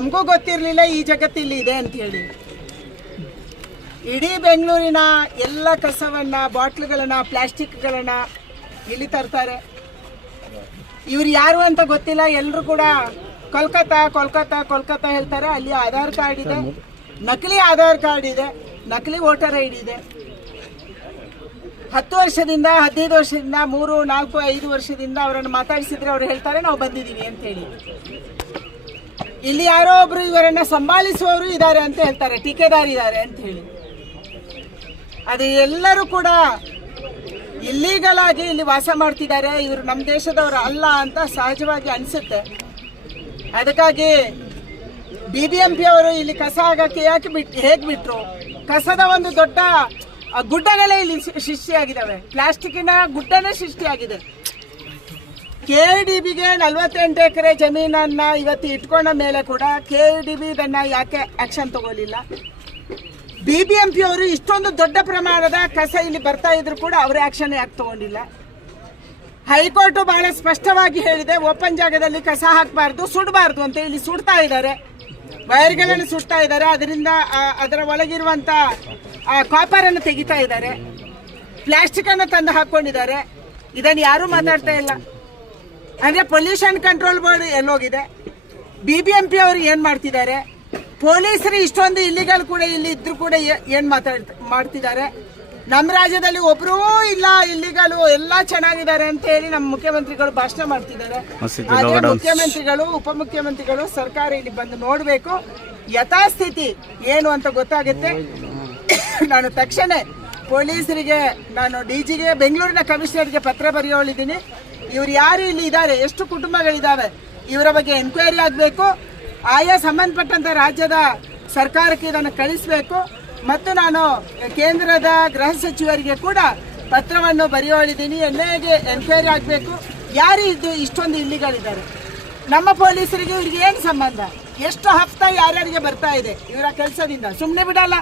ನಮಗೂ ಗೊತ್ತಿರಲಿಲ್ಲ, ಈ ಜಗತ್ತು ಇಲ್ಲಿ ಇದೆ ಅಂತ ಹೇಳಿ. ಇಡೀ ಬೆಂಗಳೂರಿನ ಎಲ್ಲ ಕಸವನ್ನ, ಬಾಟ್ಲ್ಗಳನ್ನ, ಪ್ಲಾಸ್ಟಿಕ್ಗಳನ್ನ ಇಲ್ಲಿ ತರ್ತಾರೆ. ಇವ್ರು ಯಾರು ಅಂತ ಗೊತ್ತಿಲ್ಲ ಎಲ್ಲರೂ ಕೂಡ ಕೋಲ್ಕತ್ತಾ ಕೋಲ್ಕತ್ತಾ ಕೋಲ್ಕತ್ತಾ ಹೇಳ್ತಾರೆ. ಅಲ್ಲಿ ಆಧಾರ್ ಕಾರ್ಡ್ ಇದೆ. ನಕಲಿ ಆಧಾರ್ ಕಾರ್ಡ್ ಇದೆ. ನಕಲಿ ವೋಟರ್ ಐ ಡಿ ಇದೆ. ಹತ್ತು ವರ್ಷದಿಂದ, ಹದಿನೈದು ವರ್ಷದಿಂದ, ಮೂರು, ನಾಲ್ಕು, ಐದು ವರ್ಷದಿಂದ ಅವರನ್ನು ಮಾತಾಡಿಸಿದ್ರೆ ಅವ್ರು ಹೇಳ್ತಾರೆ, ನಾವು ಬಂದಿದ್ದೀವಿ ಅಂತ ಹೇಳಿ. ಇಲ್ಲಿ ಯಾರೋ ಒಬ್ರು ಇವರನ್ನ ಸಂಭಾಳಿಸುವವರು ಇದ್ದಾರೆ ಅಂತ ಹೇಳ್ತಾರೆ, ಟೀಕೆದಾರ್ ಇದ್ದಾರೆ ಅಂತ ಹೇಳಿ. ಅದು ಎಲ್ಲರೂ ಕೂಡ ಇಲ್ಲೀಗಲ್ ಆಗಿ ಇಲ್ಲಿ ವಾಸ ಮಾಡ್ತಿದ್ದಾರೆ, ಇವರು ನಮ್ಮ ದೇಶದವರು ಅಲ್ಲ ಅಂತ ಸಹಜವಾಗಿ ಅನಿಸುತ್ತೆ. ಅದಕ್ಕಾಗಿ ಬಿ ಬಿ ಎಂ ಪಿ ಅವರು ಇಲ್ಲಿ ಕಸ ಆಗಕ್ಕೆ ಯಾಕೆ ಬಿಟ್, ಹೇಗೆ ಬಿಟ್ಟರು ಕಸದ ಒಂದು ದೊಡ್ಡ ಗುಡ್ಡಗಳೇ ಇಲ್ಲಿ ಸೃಷ್ಟಿಯಾಗಿದ್ದಾವೆ ಪ್ಲಾಸ್ಟಿಕ್ಕಿನ ಗುಡ್ಡನೇ ಸೃಷ್ಟಿಯಾಗಿದೆ ಕೆ ಡಿ ಬಿಗೆ ನಲ್ವತ್ತೆಂಟು ಎಕರೆ ಜಮೀನನ್ನ ಇವತ್ತು ಇಟ್ಕೊಂಡ ಮೇಲೆ ಕೂಡ ಕೆ ಡಿ ಬಿ ಇದನ್ನ ಯಾಕೆ ಆಕ್ಷನ್ ತಗೊಳ್ಳಿಲ್ಲ? ಬಿ ಬಿ ಎಂ ಪಿ ಅವರು ಇಷ್ಟೊಂದು ದೊಡ್ಡ ಪ್ರಮಾಣದ ಕಸ ಇಲ್ಲಿ ಬರ್ತಾ ಇದ್ರು ಕೂಡ ಅವ್ರ ಆಕ್ಷನ್ ಯಾಕೆ ತಗೊಂಡಿಲ್ಲ? ಹೈಕೋರ್ಟ್ ಬಹಳ ಸ್ಪಷ್ಟವಾಗಿ ಹೇಳಿದೆ, ಓಪನ್ ಜಾಗದಲ್ಲಿ ಕಸ ಹಾಕಬಾರ್ದು, ಸುಡಬಾರ್ದು ಅಂತ ಇಲ್ಲಿ ಸುಡ್ತಾ ಇದ್ದಾರೆ. ವೈರ್ಗಳನ್ನು ಸುಡ್ತಾ ಇದ್ದಾರೆ, ಅದರಿಂದ ಅದರ ಒಳಗಿರುವಂಥ ಕಾಪರ್ ಅನ್ನು ತೆಗಿತಾ ಇದ್ದಾರೆ. ಪ್ಲಾಸ್ಟಿಕ್ ಅನ್ನು ತಂದು ಹಾಕೊಂಡಿದ್ದಾರೆ. ಇದನ್ನು ಯಾರು ಮಾತಾಡ್ತಾ ಇಲ್ಲ. ಅಂದ್ರೆ ಪೊಲ್ಯೂಷನ್ ಕಂಟ್ರೋಲ್ ಬೋರ್ಡ್ ಎಲ್ಲೋಗಿದೆ. ಬಿ ಬಿ ಎಂ ಪಿ ಅವರು ಏನ್ ಮಾಡ್ತಿದ್ದಾರೆ? ಪೊಲೀಸರು ಇಷ್ಟೊಂದು ಇಲ್ಲಿಗಳು ಕೂಡ ಇಲ್ಲಿ ಇದ್ರು ಕೂಡ ಏನ್ ಮಾತಾಡ್ ಮಾಡ್ತಿದ್ದಾರೆ. ನಮ್ಮ ರಾಜ್ಯದಲ್ಲಿ ಒಬ್ರೂ ಇಲ್ಲ ಇಲ್ಲಿಗಳು ಎಲ್ಲ ಚೆನ್ನಾಗಿದ್ದಾರೆ ಅಂತ ಹೇಳಿ ನಮ್ಮ ಮುಖ್ಯಮಂತ್ರಿಗಳು ಭಾಷಣ ಮಾಡ್ತಿದ್ದಾರೆ. ಅದೇ ಮುಖ್ಯಮಂತ್ರಿಗಳು ಉಪಮುಖ್ಯಮಂತ್ರಿಗಳು ಸರ್ಕಾರ ಇಲ್ಲಿ ಬಂದು ನೋಡಬೇಕು. ಯಥಾಸ್ಥಿತಿ ಏನು ಅಂತ ಗೊತ್ತಾಗುತ್ತೆ. ನಾನು ತಕ್ಷಣ ಪೊಲೀಸರಿಗೆ ನಾನು ಡಿ ಜಿಗೆ ಬೆಂಗಳೂರಿನ ಕಮಿಷನರ್ಗೆ ಪತ್ರ ಬರೆಯೋಳಿದ್ದೀನಿ. ಇವ್ರು ಯಾರು ಇಲ್ಲಿ ಇದ್ದಾರೆ? ಎಷ್ಟು ಕುಟುಂಬಗಳಿದ್ದಾವೆ? ಇವರ ಬಗ್ಗೆ ಎನ್ಕ್ವೈರಿ ಆಗಬೇಕು. ಆಯಾ ಸಂಬಂಧಪಟ್ಟಂತ ರಾಜ್ಯದ ಸರ್ಕಾರಕ್ಕೆ ಇದನ್ನು ಕಳಿಸಬೇಕು. ಮತ್ತು ನಾನು ಕೇಂದ್ರದ ಗೃಹ ಸಚಿವರಿಗೆ ಕೂಡ ಪತ್ರವನ್ನು ಬರೆಯೋಳಿದ್ದೀನಿ. ಎನ್ಐಗೆ ಎನ್ಕ್ವೈರಿ ಆಗಬೇಕು. ಯಾರು ಇದು ಇಷ್ಟೊಂದು ಇಲ್ಲಿಗಳಿದ್ದಾರೆ? ನಮ್ಮ ಪೊಲೀಸರಿಗೆ ಇವ್ರಿಗೆ ಏನು ಸಂಬಂಧ? ಎಷ್ಟು ಹಫ್ತಾ ಯಾರ್ಯಾರಿಗೆ ಬರ್ತಾ ಇದೆ? ಇವರ ಕೆಲಸದಿಂದ? ಸುಮ್ಮನೆ ಬಿಡಲ್ಲ.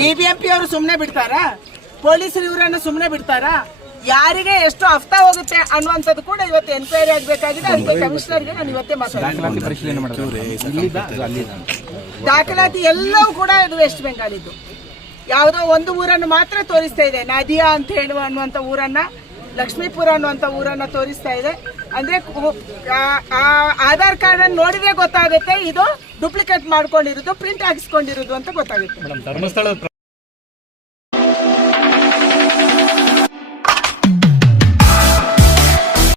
ಬಿ ಬಿ ಅವರು ಸುಮ್ಮನೆ ಬಿಡ್ತಾರಾ? ಪೊಲೀಸರು ಇವರನ್ನು ಸುಮ್ಮನೆ ಬಿಡ್ತಾರಾ? ಯಾರಿಗೆ ಎಷ್ಟು ಹಫ್ತಾ ಹೋಗುತ್ತೆ ಅನ್ನುವಂಥದ್ದು ಕೂಡ ಇವತ್ತು ಎನ್ಕ್ವೈರಿ ಆಗಬೇಕಾಗಿದೆ. ಅದಕ್ಕೆ ಕಮಿಷನರ್ಗೆ ನಾನು ಇವತ್ತೇ ಮಾತಾಡ್ತೀನಿ. ದಾಖಲಾತಿ ಎಲ್ಲವೂ ಕೂಡ ಇದು ವೆಸ್ಟ್ ಬೆಂಗಾಲಿದ್ದು ಯಾವುದೋ ಒಂದು ಊರನ್ನು ಮಾತ್ರ ತೋರಿಸ್ತಾ ಇದೆ. ನದಿಯಾ ಅಂತ ಹೇಳುವ ಅನ್ನುವಂಥ ಊರನ್ನ ಲಕ್ಷ್ಮೀಪುರ ಅನ್ನುವಂಥ ಊರನ್ನ ತೋರಿಸ್ತಾ ಇದೆ. ಅಂದ್ರೆ ಆ- ಆ ಆಧಾರ್ ಕಾರ್ಡ್ ಅನ್ನು ನೋಡಿದ್ರೆ ಗೊತ್ತಾಗುತ್ತೆ. ಇದು ಡೂಪ್ಲಿಕೇಟ್ ಮಾಡ್ಕೊಂಡಿರೋದು ಪ್ರಿಂಟ್ ಹಾಕಿಸ್ಕೊಂಡಿರೋದು ಅಂತ ಗೊತ್ತಾಗುತ್ತೆ. ಧರ್ಮಸ್ಥಳದ